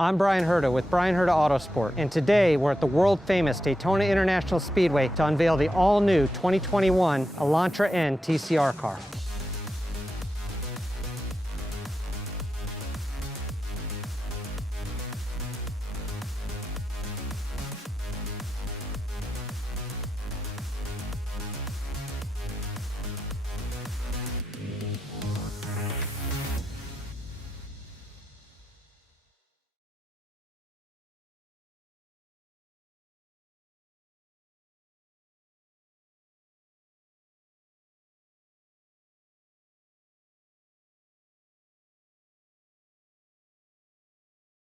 I'm Bryan Herta with Bryan Herta Autosport, and today we're at the world-famous Daytona International Speedway to unveil the all-new 2021 Elantra N TCR car.